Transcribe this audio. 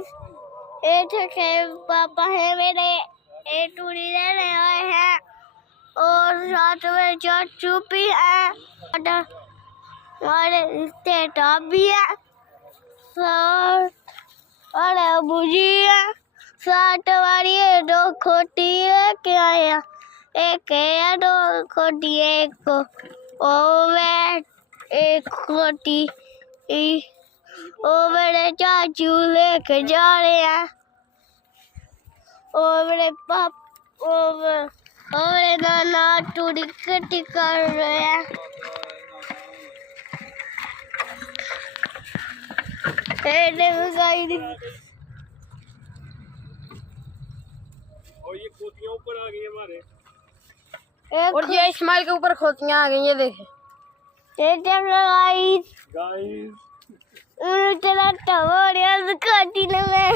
Guys ये देखे पापा है मेरे ये टूरी लेने आए हैं और साथ में चाचू भी है और तेटा भी है और अबू जी है साथ वाली दो खोटी है क्या है एक है दो खोटी एक को और मैं एक खोटी और मेरे चाचू लेके जा रहे हैं और मेरे पापा और मेरे नाना टूरी इकट्ठी कर रहे हैं। और ये खोतियां ऊपर आ गई हमारे और ये इस्माइल के ऊपर खोतियां आ गई ये देखे गाइस चला टवर यार काटी ना मैं